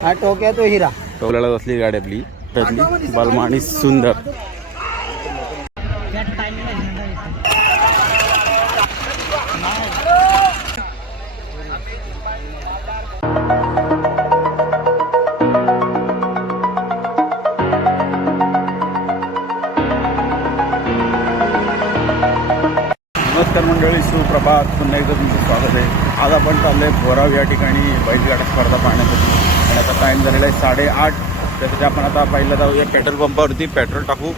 हा टोक्या तो हिरा टोलाला बसली गाडी आपली त्यातली बलमा आणि सुंदर. नमस्कार मंडळी, सुप्रभात. पुन्हा एकदा तुमचं स्वागत आहे. आज आपण चाललोय बोराव या ठिकाणी बैलगाडा स्पर्धा पाहण्यासाठी आणि आता टाईम झालेला आहे 8:30. त्यासाठी आपण आता पहिला जाऊया पेट्रोल पंपावरती, पेट्रोल टाकू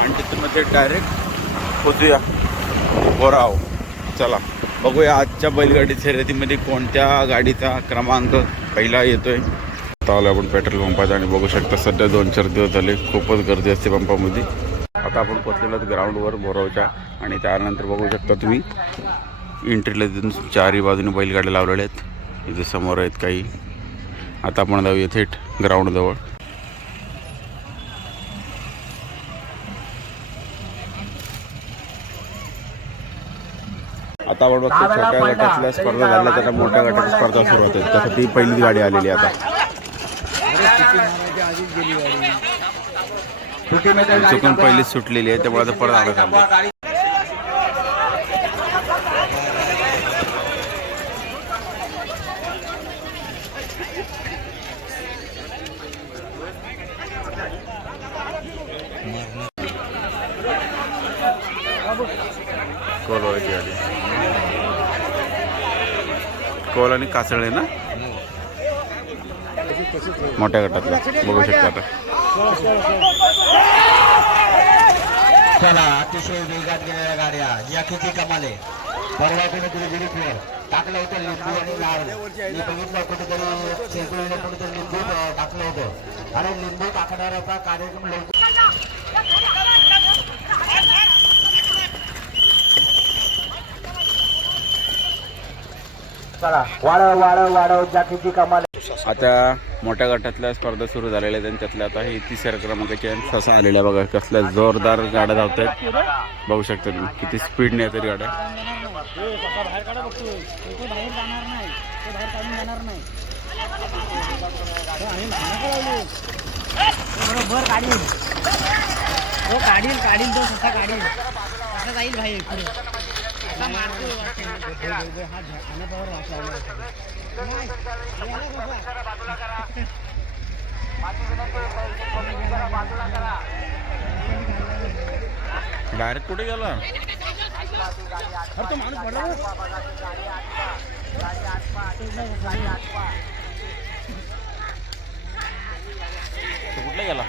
आणि तिथून मध्ये डायरेक्ट पोचूया बोराव. चला बघूया आजच्या बैलगाडी शर्यतीमध्ये कोणत्या गाडीचा क्रमांक पहिला येतोय. आता आलो आपण पेट्रोल पंपात आणि बघू शकता सध्या 2-4 दिवस झाले खूपच गर्दी असते पंपामध्ये. आता आपण पोचलेलो ग्राउंडवर बोरावच्या आणि त्यानंतर बघू शकता तुम्ही एंट्रीला तिथून चारही बाजूने बैलगाड्या लावलेल्या आहेत. इथे समोर आहेत काही. आता आपण जाऊया थेट ग्राउंडजवळ. आता आपण बघतो छोट्या गटातल्या स्पर्धा झाल्या, त्याला मोठ्या गटाची स्पर्धा सुरू होते. त्यासाठी पहिलीच गाडी आलेली आता. चुकून पहिलीच सुटलेली आहे, त्यामुळे आता परत आलं चाललं. कोलवाची गाडी, कोल आणि कासळे ना मोठ्या गटातला बघू शकता आता. चला अतिशय वेगात गेलेल्या गाड्या या किती कमाले. परवा कुठेतरी गिरीफवर टाकलं होतं लिंबू आणि लाल. मी बघितलं कुठेतरी शेतकऱ्याने कुठेतरी लिंबू टाकलं होतं आणि लिंबू टाकणाऱ्याचा कार्यक्रम लवकर. चला वाढव वाढव वाढव ज्या किती कमाले. आता मोठ्या गटातल्या स्पर्धा सुरू झालेल्या आहेत आणि त्यातल्या आता ही 3ऱ्या क्रमांकाची ससा आलेल्या बघा. कसल्या जोरदार गाड्या धावत आहेत बघू शकता तुम्ही. किती स्पीडने येतात गाड्या. बरोबर काढील तो काढील काढील तो ससा काढील कसा जाईल भाई पुढे कसा मारतो. डायरेक्ट कुठे गेला. तो माणूस पडला तो कुठला गेला.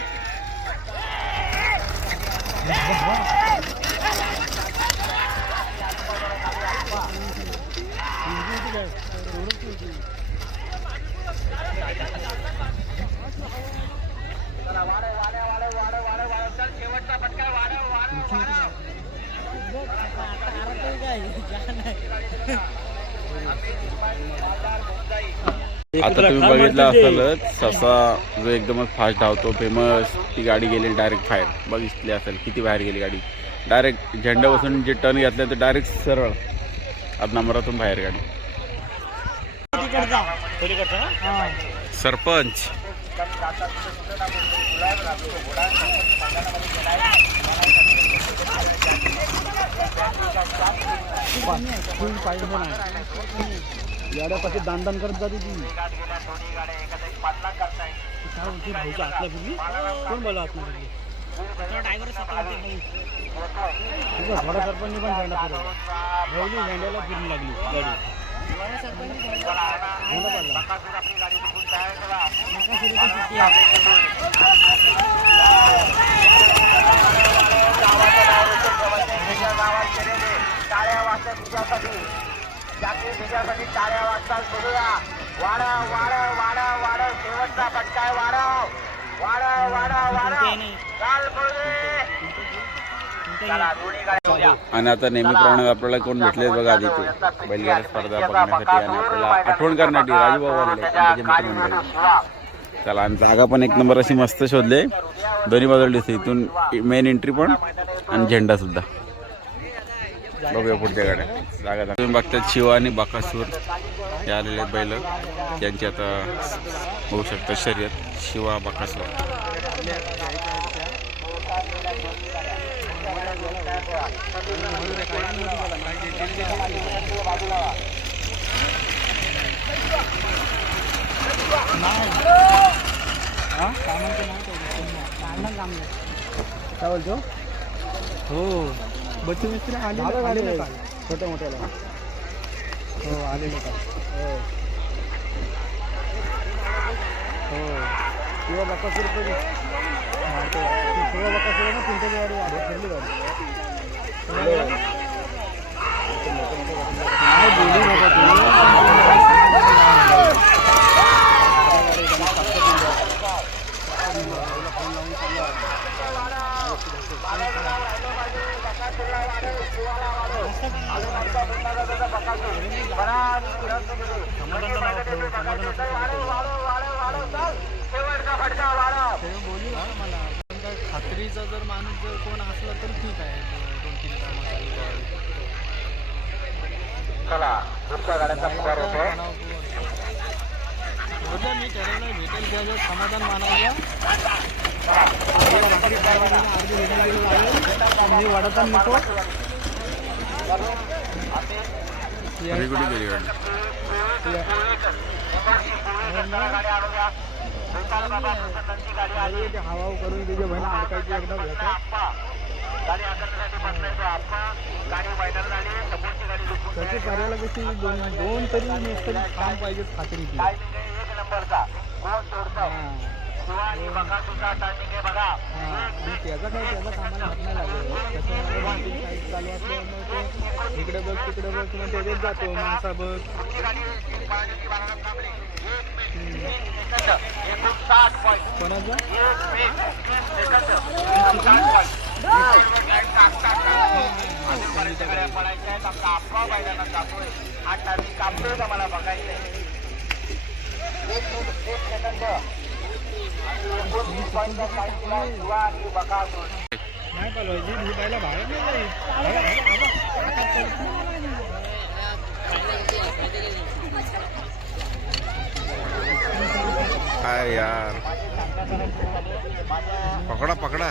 आता तुम्ही बघितलं असेलच ससा जो एकदमच फास्ट धावतो फेमस, ती गाडी गेली डायरेक्ट बाहेर. बघितली असेल किती बाहेर गेली गाडी. डायरेक्ट झेंडा बसून जे टर्न घेतला तर डायरेक्ट सरळ आता नंबरातून बाहेर गाडी. सरपंच याड्यापाशी दान करत जाते ती. आतल्या पूर्वी कोण बोला आतल्या थोडा सरपंच पण झेंडा फिरवली. झेंड्याला फिरून लागली गाडी. टाळ्या वाजतात. बघूया वाढव वाढव वाढव वाढव शेवटचा फटका वाढव वाढव वाढव वाढव चाल आणि आता नेहमीप्रमाणे आपल्याला कोण भेटले बघा आधी ते बैलगाडी स्पर्धा बघण्यासाठी आणि आपल्याला आठवण करण्यासाठी राजूभाऊ आलेले त्यांचे मित्रमंडळी. चला आणि जागा पण एक नंबर अशी मस्त शोधले. दोन्ही बाजूला दिसते, इथून मेन एंट्री पण आणि झेंडा सुद्धा. बघूया पुढच्या गाड्या जागा तुम्ही बघतात शिवा आणि बकासूर हे आलेले बैल यांची आता होऊ शकतं शर्यत शिवा बकासूर. काय बोलतो हो बच्चू मिस्त्री आले छोट्या मोठ्याला हो आलेले का हो हो किंवा बकासूर शिवा बकासूर ना तुमच्या गाडी ठरली गाडी काय बोलू नका खात्रीचा जर माणूस जर कोण असला तर ठीक आहे 2-3 चला पुढच्या गाड्यांचा पुकार होतो. मी ठरवलं भेटेल घ्यायचं समाधान मानायचं मी वाढता नको हवा करून त्याच्या बहिणी अडकायची एकदा त्याची कार्याला कशी दोन तरी नेसतरी काम पाहिजे खात्रीची त्याचा काय त्याचा कामाला हात नाही लागला चालू असल्यामुळे ते इकडे बघ तिकडे बघ मग त्याच्यात जातो माणसा बघ कोणाचं नाही पालवायची भेटायला बाहेर नाही काय यार पकडा पकडा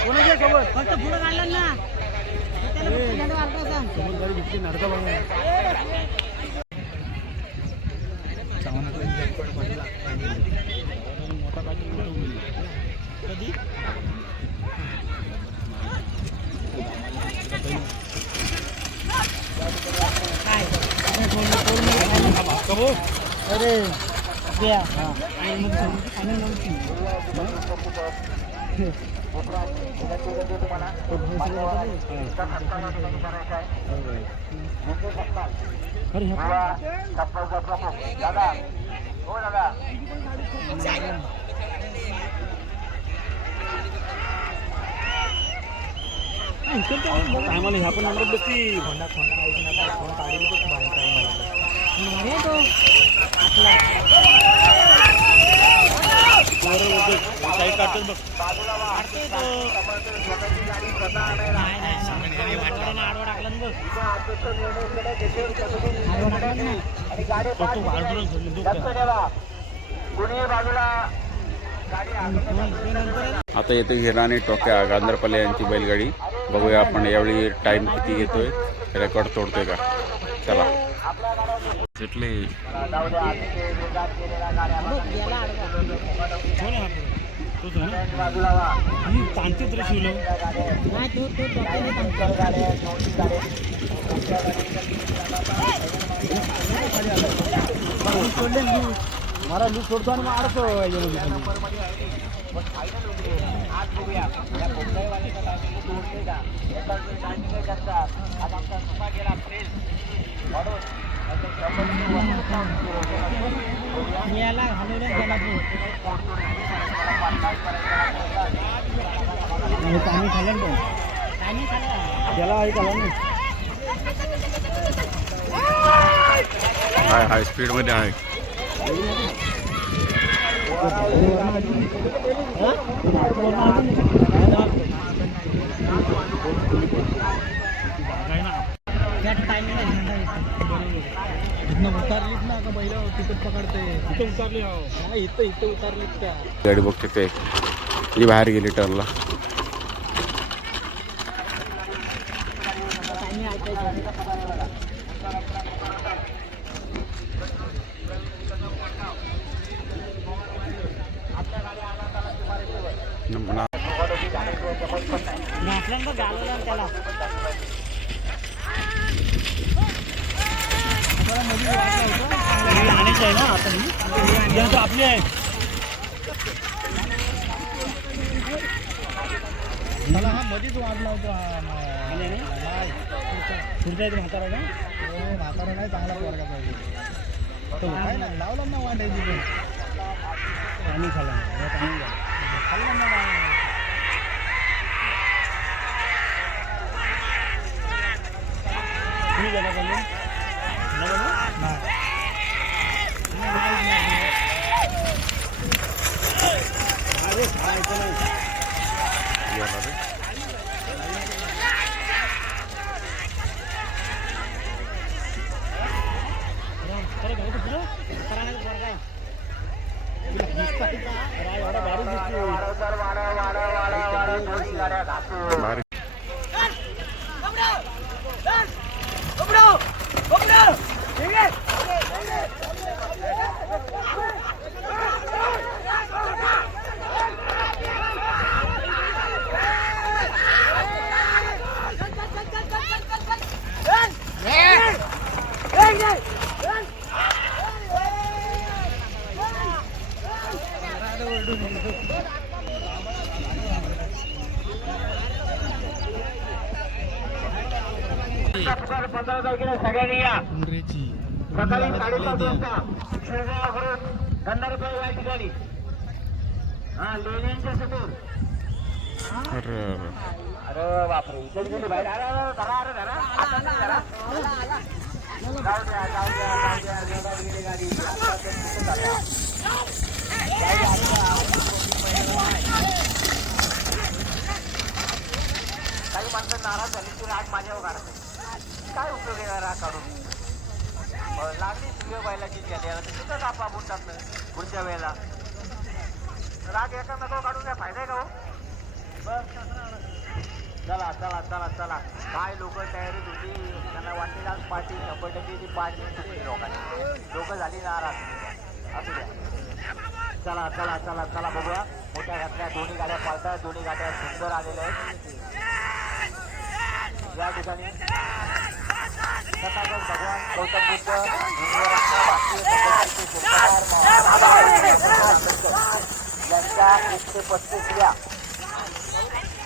कोणाच्या सोबत फक्त पुढे काढला ना समोर घेतली नडका बघा मोठा कधी अरे आम्हाला ह्या पण नंबर बसती होंडा तो आपला काही काढतो बघ काढतोय तो नाही वाटलं ना आडवा टाकला बघ आता येतो हिरा आणि टोक्या गांधरपल्ले यांची बैलगाडी बघूया आपण यावेळी टाइम किती घेतोय रेकॉर्ड तोडतोय का चला सुटले तांतीत रे शिवलं मला लूक सोडतो आणि मारतो आज बघूया या कोणत्याही तोडते का याचा टायमिंग आहे त्यांचा आज आमचा सुपा गेला प्रेस म्हणून याला घालवण्यात गेला पाणी खाल्लं पण पाणी खाल्लं त्याला आई खाल्ला ना हाय स्पीडमध्ये आहे. उतारलीत ना का बैल तिकट पकडते इथं उतारली इथं उतारलीत त्या गाडी बघते ते ही बाहेर गेली टर्नला. त्याला आहे ना आता आपली आहे. मला हा मध्येच वाढला होता पुढचा येतो म्हातारा का म्हातारा नाही चांगला वर्गा पाहिजे तो काय नाही लावला ना वाटायची पण पाणी खाल्ला खाल्ला ना तुम्ही गेला का सगळ्यांनी या सकाळी 5:30 वाजता शिवगावावरून गंधारपाई या ठिकाणी लेण्यांच्या समोर. अरे बापरे इकडे गेली बाहेर. अरे जाऊ द्या गाडी काही माणसं नाराज झाली ती राग माझ्यावर काढते. काय उपयोग आहे राग काढून लागली शिव्या बैलाची त्याला तिथंच आपण टाकलं पुढच्या वेळेला. राग एका नको काढून काय फायदा आहे का हो. बस चला चला चला चला काय लोक तयारीत होती त्यांना वाटली आज पार्टी 100% ती पार्टी सुटली लोकांनी. लोक झाली नाराज असू द्या. चला चला चला चला बघूया मोठ्या घातल्या दोन्ही गाड्या पाळतात. दोन्ही गाड्या सुंदर आलेल्या आहेत या ठिकाणी. तथागत भगवान गौतम बुद्ध यांच्या 135व्या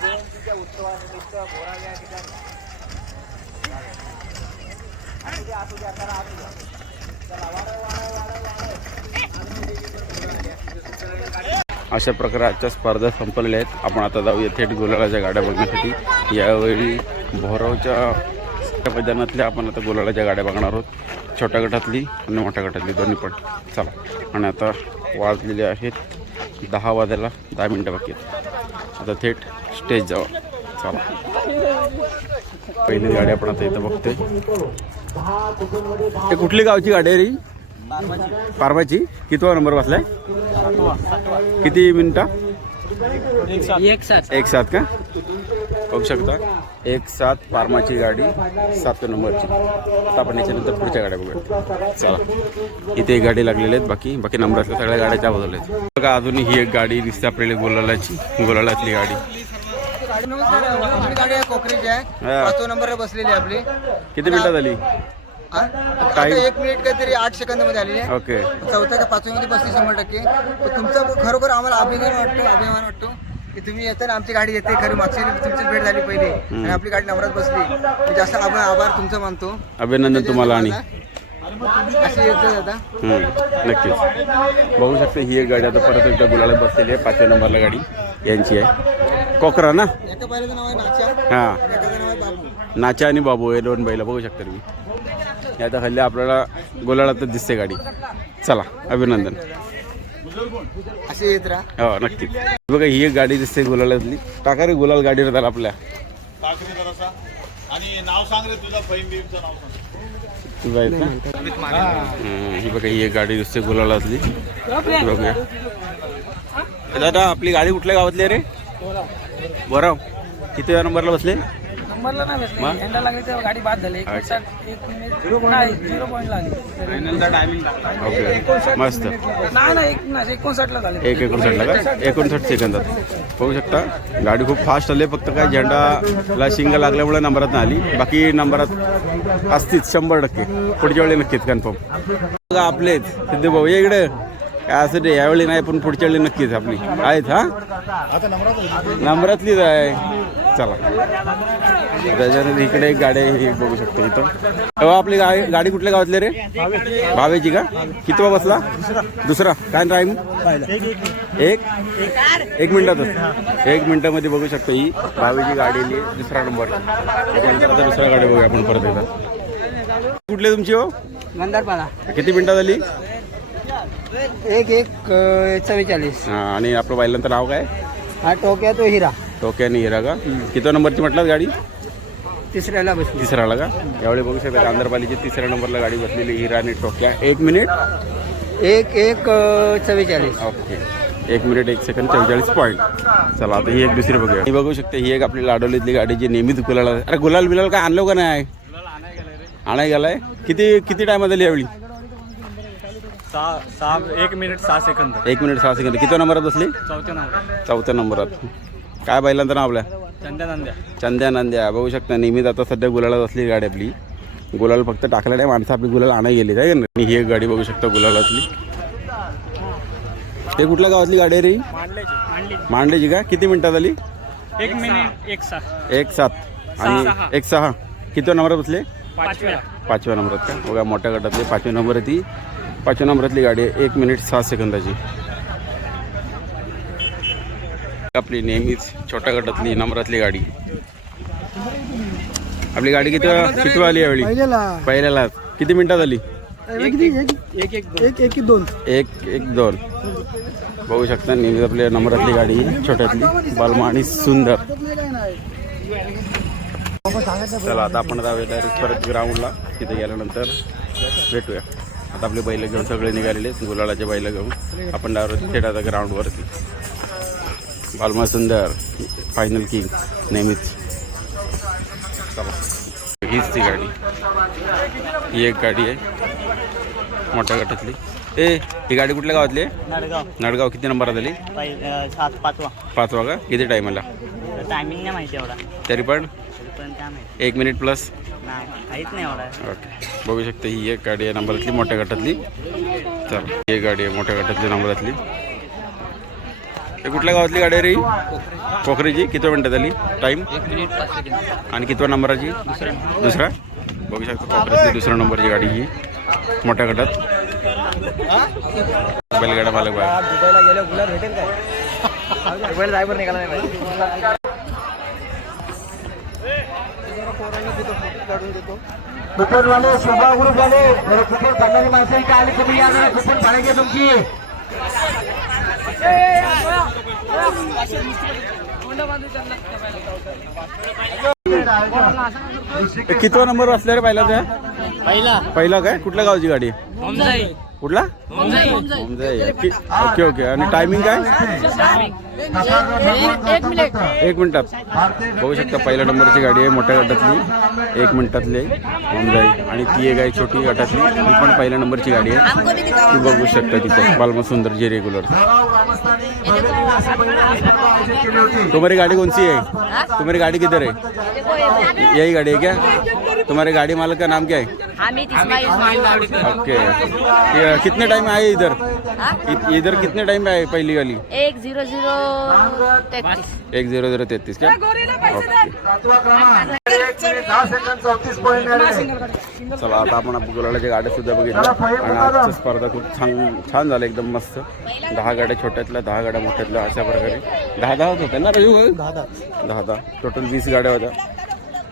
जयंतीच्या उत्सवानिमित्त बोराव या ठिकाणी असू द्या करा असू द्या. चला अशा प्रकारे आजच्या स्पर्धा संपलेल्या आहेत. आपण आता जाऊया थेट गुलालाच्या गाड्या बघण्यासाठी. यावेळी भोरावच्या मैदानातल्या आपण आता गुलालाच्या गाड्या बघणार आहोत. छोट्या गटातली आणि मोठ्या गटातली दोन्ही पण. चला आणि आता वाजलेले आहेत 10 वाजायला 10 मिनटं बाकी आहेत. आता थेट स्टेज जाऊ. चला पहिली गाडी आपण आता इथं बघतोय. हे कुठली गावची गाडी आहे रे? पारबाची. कितवा नंबर बसलाय? किती मिनिटं? 1-7 का बघू शकता. 1-7 पारमाची गाडी 7 नंबरची. आता आपण याच्यानंतर पुढच्या गाड्या बघूया. चला इथे एक गाडी लागलेली आहेत. बाकी नंबरातल्या सगळ्या गाड्याच्या बाजूला आहेत. बघा अजूनही ही एक गाडी दिसते आपल्याला गुलालातली गाडी. गाडी कोकरीची आहे. 5 नंबरला बसलेली आपली. किती मिनिटं झाली? आता 1 मिनिट काहीतरी 8 सेकंदमध्ये आलेली आहे. ओके. 4थ्या का 5व्यामध्ये बसली 100%. तुमचा खरोखर आम्हाला अभिमान वाटतो की तुम्ही येताना आमची गाडी येते. खरी मागची तुमची भेट झाली पहिली आणि आपली गाडी नंबरात बसली. जास्त आभार तुमचा मानतो. अभिनंदन तुम्हाला. आणि अशी येतो दादा. नक्कीच बघू शकता ही एक गाडी आता परत एकदा गुलाला बसलेली आहे. 5व्या नंबरला गाडी यांची आहे. कोकरा ना. एका बैलाचं नाव आहे नाचा. हां एकाचं नाव आहे बाबू. नाचा आणि बाबू हे 2 बैल बघू शकता तुम्ही. आता हल्ली आपल्याला गुलालातच दिसते गाडी. चला अभिनंदन. असे येत राहा. हो नक्की. बघा ही एक गाडी दिसते गुलालातली. टाका रे गुलाल गाडीवर त्याला आपल्या. आणि नाव सांग रे तुझं बहीण बीमचं नाव सांग. तुझं आहे का? ही बघा ही एक गाडी दिसते गुलालातली. बघूया दादा आपली गाडी कुठल्या गावातली आहे रे? बरं किती नंबरला बसले? नंबरला नाही बसले. झेंडा लागली तेव्हा गाडी बाद झाली. 0 पॉईंट लागली. ओके मस्त. नाही 59ला झाले. 59ला का? 59 सेकंदात बघू शकता गाडी खूप फास्ट आली. फक्त काय झेंडाला शिंग लागल्यामुळे नंबरात नाही आली. बाकी नंबरात असतीच 100%. पुढच्या वेळी नक्कीच कन्फर्म. बघा आपलेच सिद्धू भाऊ ये इकडे. काय असं ते यावेळी नाही पण पुढच्या वेळी नक्कीच आपली आहेत. हा नंबरातलीच आहे. चला त्याच्यानंतर इकडे एक गाडी ही बघू शकतो इथं. तेव्हा आपली गाडी कुठल्या गावातली रे? भावेची का? कितवा बसला? दुसरा. काय टाईम? एक मिनिटातच. 1 मिनिटामध्ये बघू शकतो ही भावेची गाडी आली. दुसरा नंबर. त्याच्यानंतर आता दुसरा गाडी बघूया आपण परत एकदा. कुठली तुमची हो? मंदारपाडा. किती मिनिटात आली? 1:44. आणि आपलं बैलांचं नाव काय? हा टोक्या तो हिरा. टोक्याने हिरा का? किती नंबरची म्हटलं गाडी? तिसऱ्याला बसली. तिसऱ्याला का? यावेळी बघू शकता गांधरपालीची 3ऱ्या नंबरला गाडी बसलेली हिरा आणि टोक्या. 1 minute 1:44. Okay 1 minute 1 second 44 point. चला आता ही एक दुसरी बघूया. ही बघू शकते ही एक आपली लाडोलीतली गाडी जी नेहमीच गुलाल. अरे गुलाल बिलाल काय आणलो का नाही? आणाय गेलाय. किती टायमात आली यावेळी? 1 मिनिट 6 सेकंद. 1 minute 6 second. किती नंबरात बसली? 4थ्या नंबरात. काय बैलांचं नाव आपल्या? चंद्या नंद्या. बघू शकता नेहमीच आता सध्या गुलालात असली गाडी आपली. गुलाल फक्त टाकला नाही माणसं आपली गुलाल आणाय गेली आहे. आणि ही एक गाडी बघू शकता गुलालातली. ते कुठल्या गावातली गाडी आहे रे? मांडलेची का? किती मिनिटात आली? 1 मिनिट 1:07 आणि 1:06. किती नंबरात बसले? 5व्या नंबरात का? बघा मोठ्या गटातली 5व्या नंबर ती 5व्या नंबरातली गाडी आहे. 1 मिनिट 6 सेकंदाची. आपली नेहमीच छोट्या गटातली नंबरातली गाडी. आपली गाडी किती आली यावेळी? पहिल्याला. किती मिनिटात आली? 1:02. बघू शकता नेहमीच आपल्या नंबरातली गाडी छोट्यातली बालमा आणि सुंदर. चला आता आपण जाऊया परत ग्राउंडला. तिथे गेल्यानंतर भेटूया. आता आपले बैल घेऊन सगळे निघालेले गुलालाचे बैल घेऊन आपण डायरेक्ट थेट आता ग्राउंडवरती. बालमा सुंदर फायनल किंग नेहमीच. चला हीच ती गाडी. ही एक गाडी आहे मोठ्या गटातली. ही गाडी कुठल्या गावातली आहे? नडगाव. किती नंबरात आली? 5वा का? किती टाईम आला? टायमिंग नाही माहिती एवढा. तरी पण 1 मिनिट प्लस. काहीच नाही एवढा. ओके बघू शकता ही एक गाडी आहे नंबरातली मोठ्या गटातली. चला ही एक गाडी आहे मोठ्या गटातली नंबरातली. हे कुठल्या गावातली गाडी आहे रे? पोखरीची. किती मिनिटात आली? Time 1 minute 5 second. आणि कितव्या नंबराची? दुसरा. बघू शकता पोखरीतली दुसऱ्या नंबरची गाडी ही मोठ्या गटात. बैलगाडा मालक बाय. दुबईला गेलो गुलाब भेटेल काय? दुबईला ड्रायव्हर निघाला नाही पाहिजे. कुपन वाले शोभा ग्रुप वाले कुपन करणारी माणसं इथे आली. तुम्ही या जरा कुपन पाहिजे तुमची. कितवा नंबर असल्या रे पहिला? त्या पहिला काय? कुठल्या गावची गाडी? कुठला? Okay okay. आणि टायमिंग काय? 1 मिनिटात. बघू शकता पहिल्या नंबरची गाडी आहे मोठ्या गटातली. 1 मिनिटातली होऊन जाईल. आणि ती एक आहे छोटी गटातली ती पण पहिल्या नंबरची गाडी आहे. ती बघू शकता तिथे बालमा सुंदर जे रेग्युलर. तुम्हारी गाड़ी कौन सी है? तुम्हारी गाड़ी किधर है? यही गाड़ी है क्या? तुम्हारे गाड़ी मालिक का नाम क्या है? हामिद इस्माइल। ओके. कितने टाइम आए इधर? इधर कितने टाइम में आए पहली वाली? 1:00:33। 1:00:33 क्या? चला आता आपण गुलालाच्या गाड्या सुद्धा बघितल्या आणि आजची स्पर्धा खूप छान झालं एकदम मस्त. 10 गाड्या छोट्यातल्या 10 गाड्या मोठ्यातल्या अशा प्रकारे 10 होत्या ना रजू? 10 टोटल 20 गाड्या होत्या.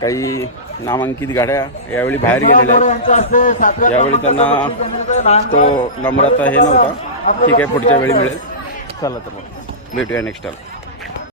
काही नामांकित गाड्या यावेळी बाहेर गेलेल्या आहेत. यावेळी त्यांना तो नंबर आता हे नव्हता. ठीक आहे, पुढच्या वेळी मिळेल. चला तर मग भेटूया नेक्स्ट टाइम.